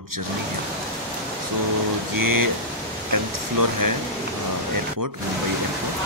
Out journey है। सो ये 10th floor है एयरपोर्ट, मुंबई एयरपोर्ट।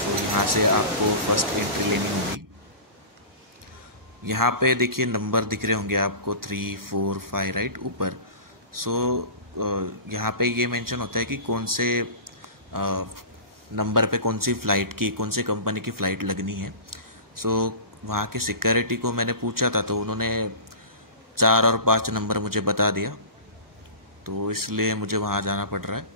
तो यहाँ से आपको फर्स्ट एंट्री लेनी होगी। यहाँ पे देखिए नंबर दिख रहे होंगे आपको 3, 4, 5 राइट ऊपर। सो यहाँ पे ये मेंशन होता है कि कौन से नंबर पे कौन सी फ़्लाइट की, कौन सी कंपनी की फ़्लाइट लगनी है। सो वहाँ के सिक्योरिटी को मैंने पूछा था तो उन्होंने 4 और 5 नंबर मुझे बता दिया, तो इसलिए मुझे वहाँ जाना पड़ रहा है।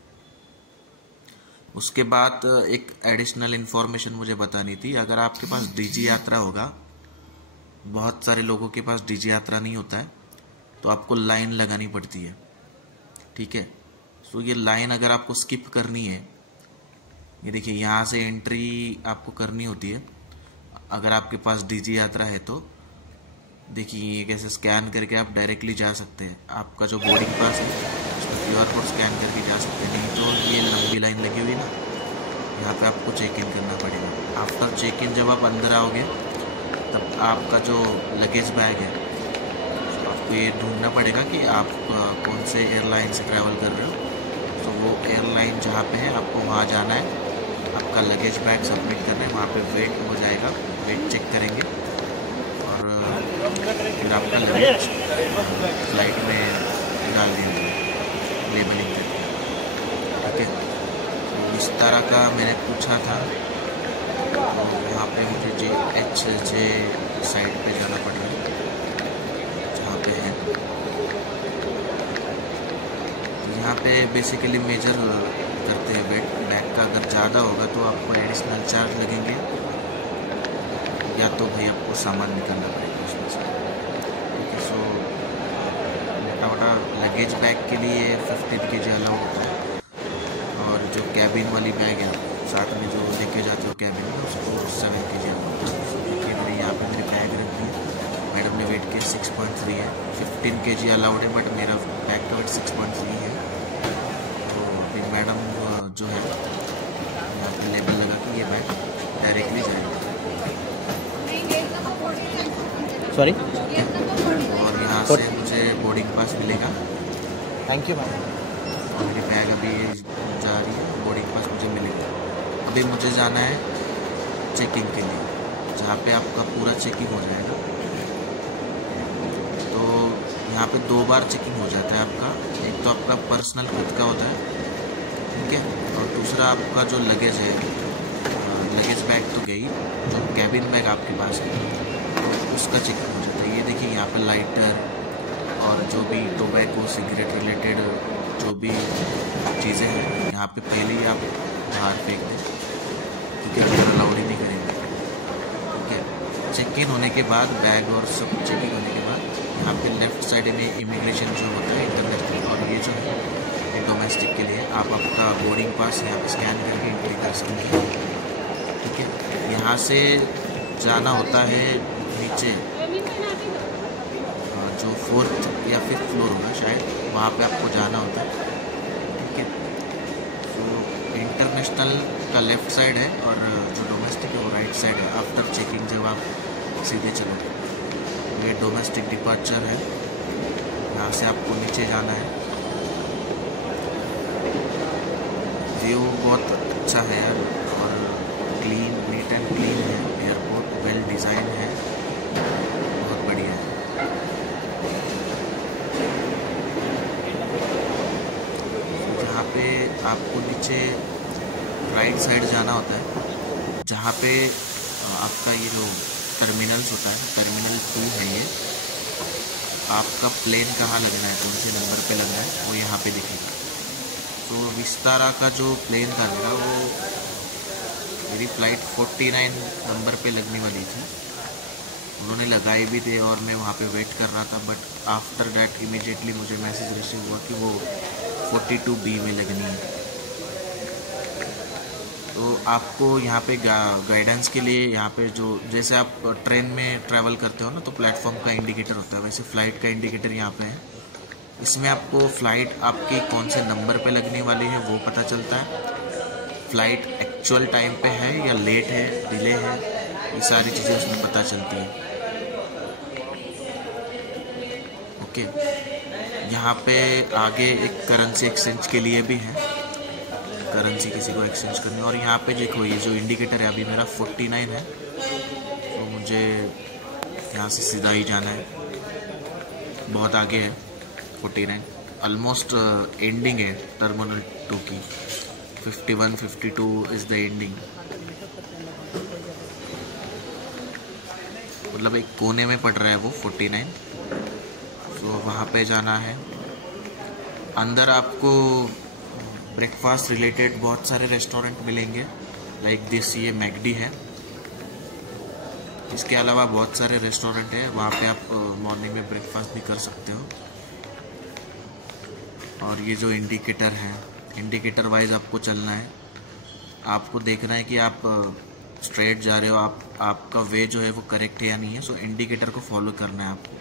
उसके बाद एक एडिशनल इन्फॉर्मेशन मुझे बतानी थी। अगर आपके पास डीजी यात्रा होगा, बहुत सारे लोगों के पास डीजी यात्रा नहीं होता है, तो आपको लाइन लगानी पड़ती है, ठीक है। सो ये लाइन अगर आपको स्किप करनी है, ये देखिए यहाँ से एंट्री आपको करनी होती है। अगर आपके पास डीजी यात्रा है तो देखिए ये कैसे स्कैन करके आप डायरेक्टली जा सकते हैं। आपका जो बोर्डिंग पास है उसमें QR कोड स्कैन करके जा सकते हैं, नहीं तो ये लंबी लाइन लगी हुई ना, यहाँ पे आपको चेक इन करना पड़ेगा। आफ्टर चेक इन जब आप अंदर आओगे तब आपका जो लगेज बैग है तो आपको ये ढूंढना पड़ेगा कि आप कौन से एयरलाइन से ट्रैवल कर रहे हो। तो वो एयरलाइन जहाँ पे है आपको वहाँ जाना है, आपका लगेज बैग सबमिट करना है, वहाँ पे वेट हो जाएगा, वेट चेक करेंगे और फिर आपका लगेज फ्लाइट में डाल देंगे लेबलिंग करके, ठीक है। तो इस तरह का मैंने पूछा था। तो यहाँ पे मुझे JHJ साइड पे जाना पड़ रहा है जहाँ पे है। यहाँ पे बेसिकली मेजर करते हैं बैग का। अगर ज़्यादा होगा तो आपको एडिशनल चार्ज लगेंगे, या तो भाई आपको सामान निकालना पड़ेगा उसमें से, ठीक है। सो मोटा मोटा लगेज बैग के लिए 15 kg अलाउ होता है, और जो कैबिन वाली बैग है साथ में जो लेके जाते हो कैबिन में, उसको 7 kg अलाउ होता है। देखिए मेरे यहाँ पे मेरी बैग रख दी, मैडम ने वेट किया 6.3 है, 15 kg अलाउड है बट मेरा बैग का वेट 6.3 है। तो अभी मैडम जो है यहाँ पे लेबल लगा कि ये बैग डायरेक्टली जाएगा, सॉरी। और यहाँ से मुझे बोर्डिंग पास मिलेगा। Thank you ma'am. और मेरी बैग अभी जा रही है, बोर्डिंग पास मुझे मिलेगा। अभी मुझे जाना है चेकिंग के लिए, जहाँ पे आपका पूरा चेकिंग हो जाएगा। तो यहाँ पे 2 बार चेकिंग हो जाता है आपका। एक तो आपका पर्सनल खुद का होता है, ठीक है, और दूसरा आपका जो लगेज है, लगेज बैग तो गई, जो कैबिन बैग आपके पास है उसका चेकिंग हो जाता है। ये देखिए यहाँ पे लाइटर और जो भी टोबैको, सिगरेट रिलेटेड जो भी चीज़ें हैं यहाँ पे पहले ही आप बाहर फेंक दें, ठीक है, अंदर अलाउड ही नहीं करेंगे, ठीक है। चेक इन होने के बाद बैग और सब चेकिंग होने के बाद यहाँ पे लेफ्ट साइड में इमिग्रेशन जो होता है इंटरनेशनल, और ये जो है डोमेस्टिक के लिए आप आपका बोर्डिंग पास यहाँ पे स्कैन करके एंट्री कर सकते हैं, ठीक है। यहाँ से जाना होता है नीचे, जो 4th या 5th फ्लोर होगा शायद, वहाँ पे आपको जाना होता है, ठीक है। तो इंटरनेशनल का लेफ़्ट साइड है और जो डोमेस्टिक है वो राइट साइड है। आफ्टर चेकिंग जब आप सीधे चलोगे, ये डोमेस्टिक डिपार्चर है, यहाँ से आपको नीचे जाना है। व्यू बहुत अच्छा है और क्लीन, नीट एंड क्लीन है। एयरपोर्ट वेल डिज़ाइन है, बहुत बढ़िया है। यहाँ पे आपको नीचे राइट साइड जाना होता है, जहाँ पे आपका ये जो टर्मिनल्स होता है, टर्मिनल 2 है ये। आपका प्लेन कहाँ लगना है, कौन से नंबर पे लगना है, वो यहाँ पे दिखेगा। तो विस्तारा का जो प्लेन था मेरा, वो मेरी फ़्लाइट 49 नंबर पे लगने वाली थी। उन्होंने लगाए भी थे और मैं वहाँ पे वेट कर रहा था, बट आफ्टर डैट इमीडिएटली मुझे मैसेज रिसीव हुआ कि वो 42B में लगनी है। तो आपको यहाँ पे गाइडेंस के लिए यहाँ पे जो, जैसे आप ट्रेन में ट्रैवल करते हो ना, तो प्लेटफॉर्म का इंडिकेटर होता है, वैसे फ़्लाइट का इंडिकेटर यहाँ पे है। इसमें आपको फ़्लाइट आपकी कौन से नंबर पे लगने वाली है वो पता चलता है, फ़्लाइट एक्चुअल टाइम पे है या लेट है, डिले है, ये सारी चीज़ें उसमें पता चलती हैं, ओके। यहाँ पे आगे एक करेंसी एक्सचेंज के लिए भी है, करेंसी किसी को एक्सचेंज करनी। और यहाँ पे देखो ये जो इंडिकेटर है अभी मेरा 49 है, तो मुझे यहाँ से सीधा ही जाना है, बहुत आगे है 49, ऑलमोस्ट एंडिंग है टर्मिनल 2 की। 51 52 इज़ द एंडिंग, मतलब एक कोने में पड़ रहा है वो 49। तो वहाँ पे जाना है। अंदर आपको ब्रेकफास्ट रिलेटेड बहुत सारे रेस्टोरेंट मिलेंगे, लाइक दिस, ये मैकडी है। इसके अलावा बहुत सारे रेस्टोरेंट है, वहाँ पे आप मॉर्निंग में ब्रेकफास्ट भी कर सकते हो। और ये जो इंडिकेटर है, इंडिकेटर वाइज आपको चलना है, आपको देखना है कि आप स्ट्रेट जा रहे हो, आपका वे जो है वो करेक्ट है या नहीं है। सो इंडिकेटर को फॉलो करना है आपको।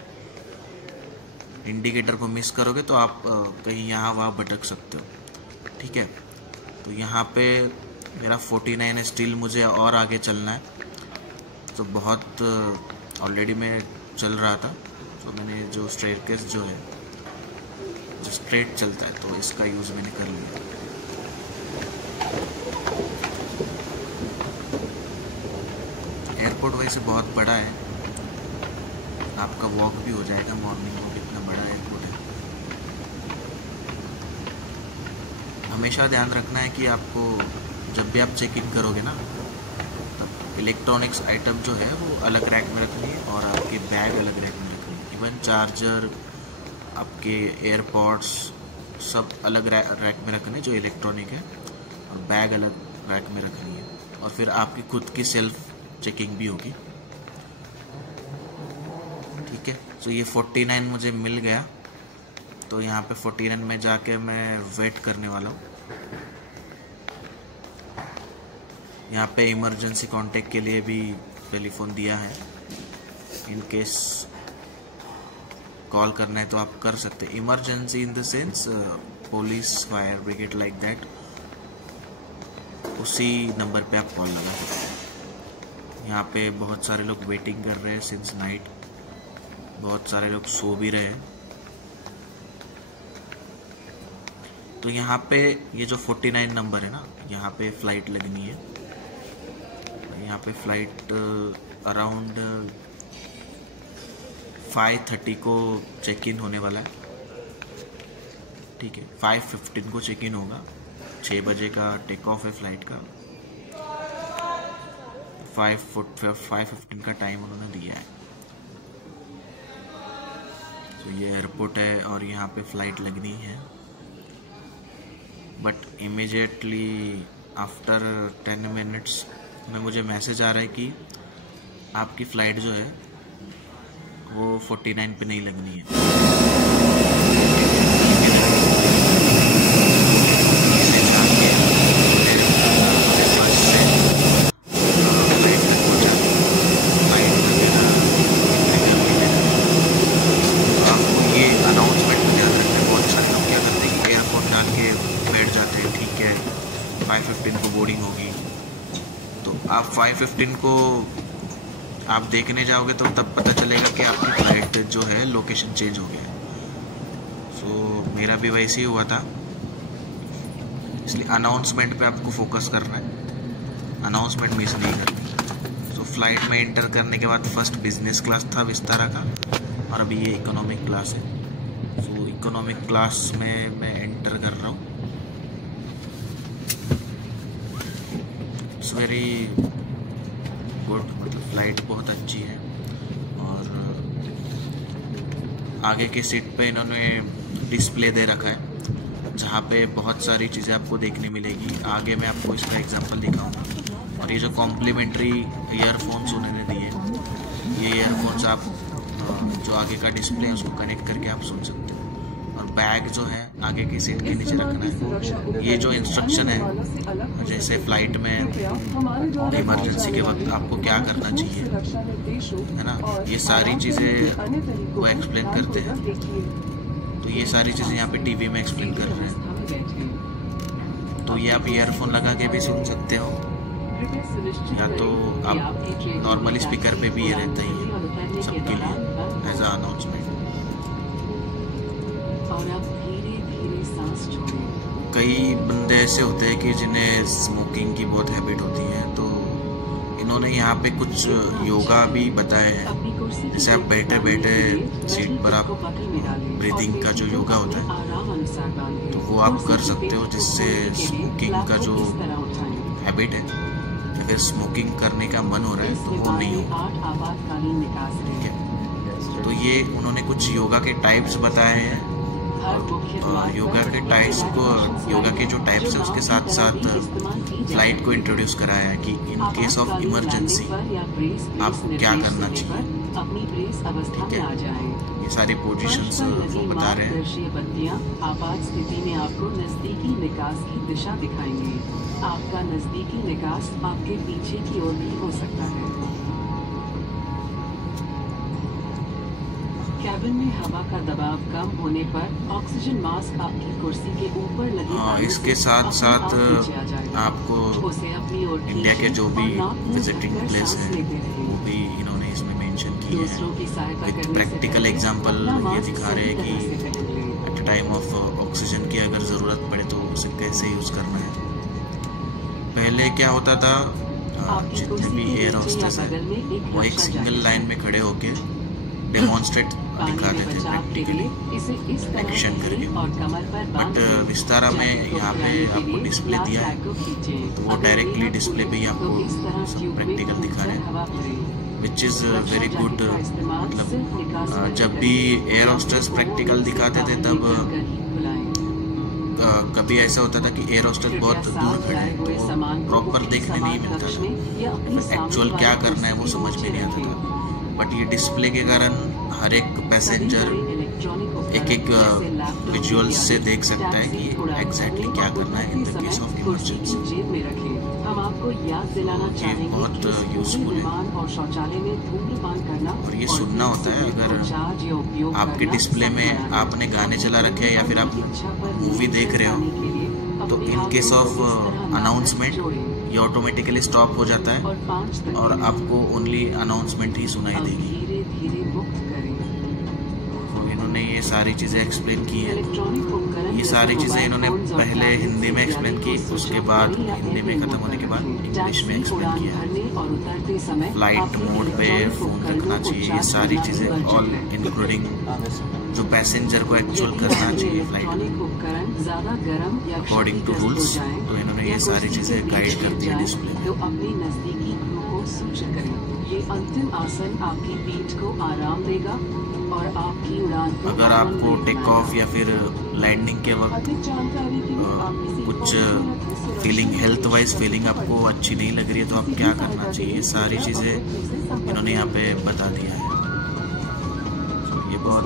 इंडिकेटर को मिस करोगे तो आप कहीं यहाँ वहाँ भटक सकते हो, ठीक है। तो यहाँ पे मेरा 49 है, स्टिल मुझे और आगे चलना है। तो बहुत ऑलरेडी मैं चल रहा था, तो मैंने जो स्टेयरकेस जो है जो स्ट्रेट चलता है, तो इसका यूज़ मैंने कर लिया। एयरपोर्ट वैसे बहुत बड़ा है, आपका वॉक भी हो जाएगा मॉर्निंग में, कितना बड़ा एयरपोर्ट है। हमेशा ध्यान रखना है कि आपको जब भी आप चेक इन करोगे ना, तब इलेक्ट्रॉनिक्स आइटम जो है वो अलग रैक में रखनी है और आपके बैग अलग रैक में रखनी है। इवन चार्जर, आपके एयरपॉड्स सब अलग रैक में रखने जो इलेक्ट्रॉनिक है, और बैग अलग रैक में रखनी है। और फिर आपकी खुद की सेल्फ चेकिंग भी होगी, ठीक है। तो ये 49 मुझे मिल गया, तो यहाँ पे 49 में जाके मैं वेट करने वाला हूँ। यहाँ पे इमरजेंसी कांटेक्ट के लिए भी टेलीफोन दिया है, इन केस कॉल करना है तो आप कर सकते हैं। Emergency in the sense police, fire brigade, like that, उसी नंबर पे आप कॉल लगा सकते हैं। यहाँ पे बहुत सारे लोग वेटिंग कर रहे हैं सिंस नाइट, बहुत सारे लोग सो भी रहे हैं। तो यहाँ पे ये जो 49 नंबर है ना, यहाँ पे फ़्लाइट लगनी है। यहाँ पे फ़्लाइट अराउंड 5:30 को चेक इन होने वाला है, ठीक है। 5:15 को चेक इन होगा, 6 बजे का टेक ऑफ है फ़्लाइट का। 5:15 का टाइम उन्होंने दिया है। तो ये एयरपोर्ट है और यहाँ पे फ़्लाइट लगनी है, बट इमीडिएटली आफ्टर 10 मिनट्स में मुझे मैसेज आ रहा है कि आपकी फ़्लाइट जो है वो 49 पे नहीं लगनी है। आपको ये अनाउंसमेंट ध्यान रखना है। बहुत सारे लोग क्या करते हैं कि एयरपोर्ट जाके बैठ जाते हैं, ठीक है 5:15 को बोर्डिंग होगी, तो आप 5:15 को आप देखने जाओगे तो तब पता चलेगा कि आपकी फ्लाइट जो है लोकेशन चेंज हो गया है। सो मेरा भी वैसे ही हुआ था, इसलिए अनाउंसमेंट पे आपको फोकस करना है, अनाउंसमेंट मिस नहीं करनी। सो फ्लाइट में एंटर करने के बाद फर्स्ट बिजनेस क्लास था विस्तारा का, और अभी ये इकोनॉमिक क्लास है। सो इकोनॉमिक क्लास में मैं एंटर कर रहा हूँ। इट्स वेरी गुड, मतलब फ्लाइट बहुत अच्छी है। और आगे की सीट पे इन्होंने डिस्प्ले दे रखा है, जहाँ पे बहुत सारी चीज़ें आपको देखने मिलेगी। आगे मैं आपको इसका एग्जांपल दिखाऊंगा। और ये जो कॉम्प्लीमेंट्री ईयरफोन्स उन्होंने दिए, ये ईयरफोन्स आप जो आगे का डिस्प्ले है उसको कनेक्ट करके आप सुन सकते हो। और बैग जो है आगे की सीट के नीचे रखना है। ये जो इंस्ट्रक्शन है, जैसे फ्लाइट में इमरजेंसी के वक्त आपको क्या करना चाहिए, है ना, ये सारी चीज़ें वो एक्सप्लेन करते हैं। तो ये सारी चीज़ें यहाँ पे टीवी में एक्सप्लेन कर रहे हैं। तो ये आप ईयरफोन लगा के भी सुन सकते हो, या तो आप नॉर्मली स्पीकर पे भी ये रहता ही है सबके लिए एज अ अनाउंसमेंट। और अब धीरे धीरे सांस छोड़ें। कई बंदे ऐसे होते हैं कि जिन्हें स्मोकिंग की बहुत हैबिट होती है, तो इन्होंने यहाँ पे कुछ योगा भी बताए हैं। जैसे आप बैठे बैठे सीट पर आप ब्रीदिंग का जो योगा होता है तो वो आप कर सकते हो, जिससे स्मोकिंग का जो हैबिट है या फिर स्मोकिंग करने का मन हो रहा है तो वो नहीं हो। ठीक है, तो ये उन्होंने कुछ योगा के टाइप्स बताए हैं। योगा के जो टाइप्स है उसके साथ साथ फ्लाइट को इंट्रोड्यूस कराया है कि इन केस ऑफ इमरजेंसी आपको क्या करना चाहिए। ठीक है, ये सारी पोजीशंस वो बता रहे हैं। आपात स्थिति में आपको नजदीकी निकास की दिशा दिखाएंगे। आपका नजदीकी निकास आपके पीछे की ओर भी हो सकता है। कैबिन में हवा का दबाव कम होने पर ऑक्सीजन मास्क आपकी कुर्सी के ऊपर लगे। इसके साथ साथ आपको इंडिया के जो भी विजिटिंग प्लेस है वो भी इन्होंने इसमें मेंशन किए हैं। विद प्रैक्टिकल एग्जांपल ये दिखा रहे हैं कि at the time of oxygen की अगर ज़रूरत पड़े तो उसे कैसे यूज़ करना है। पहले क्या होता था, जितने भी एयर होस्टेस है वो एक सिंगल लाइन में खड़े होके डेमोन्स्ट्रेट दिखाते थे प्रैक्टिकली एक्शन करके। बट विस्तारा में यहाँ पे आपको डिस्प्ले दिया है तो वो डायरेक्टली डिस्प्ले पे ही आपको सब प्रैक्टिकल दिखा रहे हैं, विच इज़ वेरी गुड। मतलब जब भी एयर होस्टेस प्रैक्टिकल दिखाते थे तब कभी ऐसा होता था कि एयर होस्टेस बहुत दूर खड़े हैं तो वो प्रॉपर देखने नहीं मिलता था, एक्चुअल क्या करना है वो समझ में नहीं आता था। बट ये डिस्प्ले के कारण हर एक पैसेंजर एक विजुअल्स से देख सकता है कि एग्जैक्टली क्या करना है in the case of emergency. हम आपको याद दिलाना चाहेंगे बहुत यूजफुल है और ये सुनना होता है। अगर आपके डिस्प्ले में आपने गाने चला रखे हैं या फिर आप मूवी देख रहे हो तो इन केस ऑफ अनाउंसमेंट ये ऑटोमेटिकली स्टॉप हो जाता है और आपको ओनली अनाउंसमेंट ही सुनाई देगी। तो इन्होंने ये सारी चीज़ें एक्सप्लेन की हैं। ये सारी चीज़ें इन्होंने पहले हिंदी में एक्सप्लेन की, उसके बाद हिंदी में ख़त्म होने के बाद इंग्लिश में एक्सप्लेन किया है। फ्लाइट मोड पे फ़ोन रखना चाहिए, ये सारी चीज़ें ऑल इंक्लूडिंग जो पैसेंजर को एक्चुअल करना चाहिए फ्लाइट अकॉर्डिंग टू रूल्स। तो इन्होंने ये सारी चीज़ें गाइड कर दिया डिस्प्ले में। तो अपनी नजदीकी क्रू को सूचित करें। ये अंतिम आसन आपकी पीठ को आराम देगा और आपकी उड़ान को अगर आपको टेक ऑफ या फिर लैंडिंग के वक्त कुछ फीलिंग हेल्थ वाइज फीलिंग आपको अच्छी नहीं लग रही है तो आप क्या करना चाहिए, सारी चीज़ें इन्होंने यहाँ पे बता दिया है। ये बहुत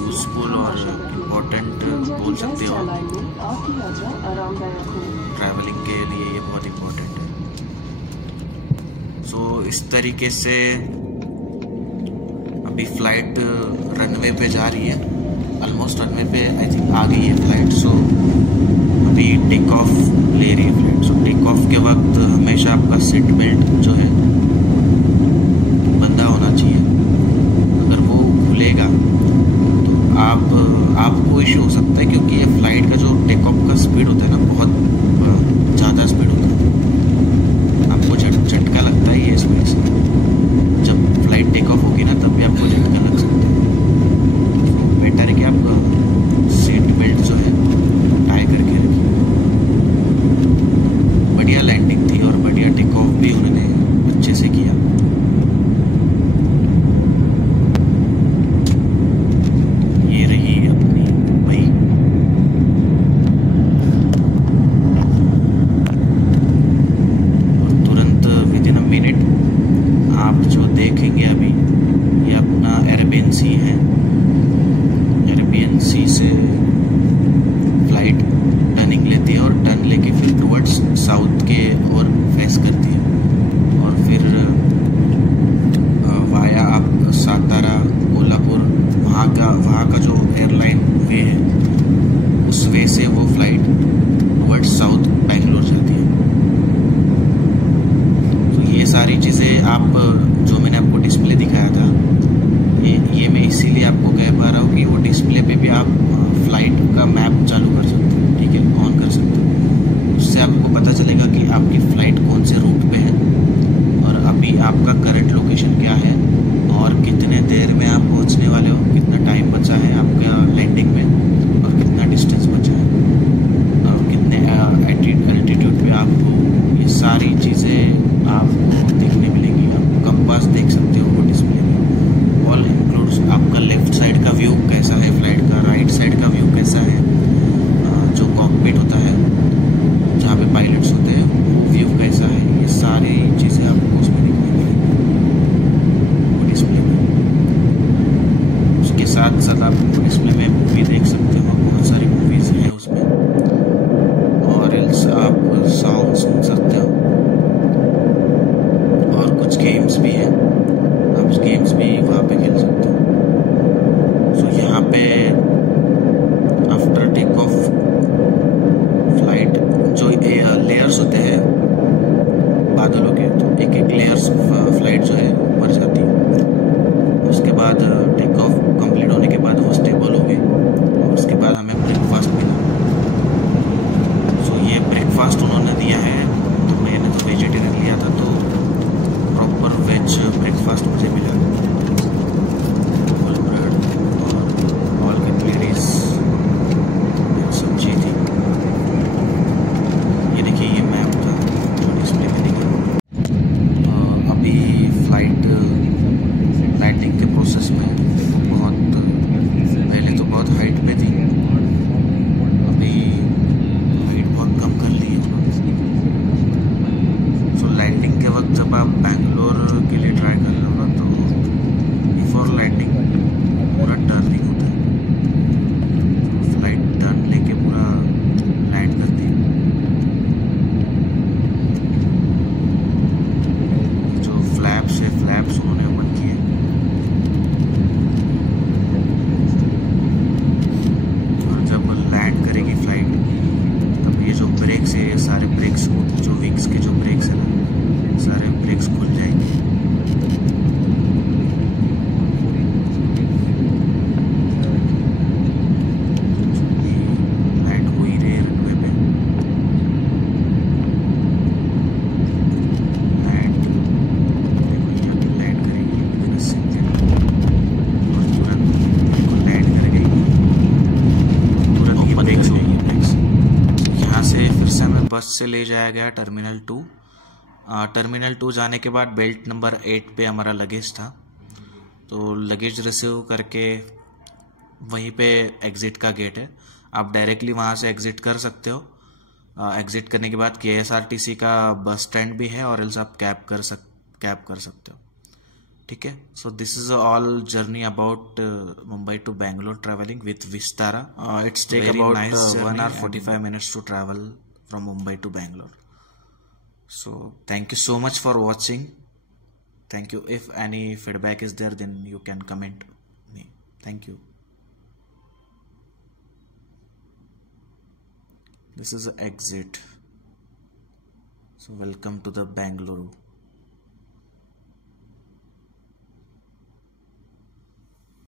यूजफुल और इम्पोर्टेंट बोल सकते हो, ट्रैवलिंग के लिए ये बहुत इम्पोर्टेंट है। सो इस तरीके से अभी फ्लाइट रनवे पे जा रही है, ऑलमोस्ट रनवे पे आई थिंक आ गई है फ्लाइट। सो अभी टेक ऑफ ले रही है फ्लाइट। सो टेक ऑफ के वक्त हमेशा आपका सीट बेल्ट जो है बंधा होना चाहिए। अगर वो खुलेगा तो आपको इशू हो सकता है, क्योंकि ये फ्लाइट का जो टेक ऑफ का स्पीड होता है ना बहुत ज़्यादा स्पीड होता है। आपको झटका लगता है ये स्पीड से। जब फ्लाइट टेक ऑफ होगी ना तब भी आपको झटका लग सकता है। तो बेटर है कि आप सीट बेल्ट जो है टाई करके रखिए। बढ़िया लैंडिंग थी और बढ़िया टेक ऑफ भी उन्होंने अच्छे से किया। ये रही अपनी भाई और तुरंत विद इन अ मिनट आप जो देखेंगे अभी ये अपना अरेबियन सी है। अरेबियन सी से फ्लाइट टर्निंग लेती है और टर्न लेके फिर टुवर्ड्स साउथ के ओर फेस करती है और फिर वाया आप सातारा कोल्हापुर वहाँ का जो एयरलाइन वे है उस वे से वो फ्लाइट टुवर्ड्स साउथ बेंगलोर जाती है। तो ये सारी चीज़ें आप जो मैंने आपको डिस्प्ले दिखाया था ये मैं इसीलिए अभी आपको कह पा रहा हूँ कि वो डिस्प्ले पे भी आप फ्लाइट का मैप चालू कर सकते हो, ठीक है, ऑन कर सकते हो। उससे आपको पता चलेगा कि आपकी फ़्लाइट कौन से रूट पे है और अभी आपका करंट लोकेशन क्या है और कितने देर में आप पहुँचने वाले हो, कितना टाइम बचा है आपका लैंडिंग में और कितना डिस्टेंस बचा है और कितने एल्टीट्यूड पे आपको, ये सारी चीज़ें आपको देखने मिलेंगी। आप कंपास देख सकते हो वो डिस्प्ले में। ऑल इंक्लूड्स आपका लेफ्ट साइड का व्यू कैसा है फ्लाइट का, राइट साइड का व्यू कैसा है, जो कॉकपिट होता है जहाँ पे पायलट्स होते हैं वो व्यू कैसा है, ये सारी चीज़ें आपको उसमें दिखने मिलेंगी वो डिस्प्ले में। उसके साथ साथ आप डिस्प्ले में मूवी देख सकते हो, बहुत सारी मूवीज़ हैं उसमें, और एल्स आप सॉन्ग सुन सकते हो और कुछ गेम्स भी हैं, आप उस गेम्स भी वहाँ पे खेल सकते हो। सो यहाँ पे आफ्टर टेक ऑफ फ्लाइट जो लेयर्स होते हैं बादलों के, तो एक एक लेयर्स फ्लाइट जो है ऊपर जाती है। उसके बाद टेक ऑफ कंप्लीट होने के बाद वो स्टेबल हो गई और उसके बाद हमें ब्रेकफास्ट मिला। सो ये ब्रेकफास्ट उन्होंने दिया है, तो मैंने तो वेजिटेरियन लिया था तो प्रॉपर वेज ब्रेकफास्ट मुझे मिला, होल ब्रेड और ऑल कटलेरीज, सब्जी थी। ये देखिए ये मैप था जो डिस्प्ले में दिखा। अभी फ्लाइट लैंडिंग के प्रोसेस में बहुत, पहले तो बहुत हाइट पे थी, अभी हाइट बहुत कम कर ली है उन्होंने। सो लैंडिंग के वक्त जब आप बैंगलोर के लिए ट्राई कर रहे हो ना, तो बिफोर लैंडिंग पूरा टर्निंग होता है, तो फ्लाइट टर्न लेके पूरा लैंड करती है। जो फ्लैप्स है, फ्लैप्स उन्होंने ओपन किए और जब लैंड करेगी फ्लाइट तब ये जो ब्रेक्स है, ये सारे ब्रेक्स, जो विंग्स के जो ब्रेक्स है ना, सारे ब्रेक्स खुल जाएंगे। लैंड हो ही रहे रनवे पे, लैंड देखो यहाँ पे लैंड करेगी विदिन अ सेकंड और तुरंत देखो लैंड कर गई, तुरंत ये ब्रेक्स हो गई ब्रेक्स। यहाँ से फिर से हमें बस से ले जाया गया टर्मिनल 2। टर्मिनल 2 जाने के बाद बेल्ट नंबर 8 पे हमारा लगेज था, तो लगेज रिसीव करके वहीं पे एग्ज़िट का गेट है, आप डायरेक्टली वहाँ से एग्ज़िट कर सकते हो। एग्ज़िट करने के बाद KSRTC का बस स्टैंड भी है और एल्स आप कैब कर सकते हो, ठीक है। So this is all journey about Mumbai to Bangalore travelling with Vistara. It's take about 1 hour 45 minutes to travel from Mumbai to Bangalore. So thank you so much for watching. Thank you. If any feedback is there, then you can comment me. Thank you. This is the exit. So welcome to the Bangalore.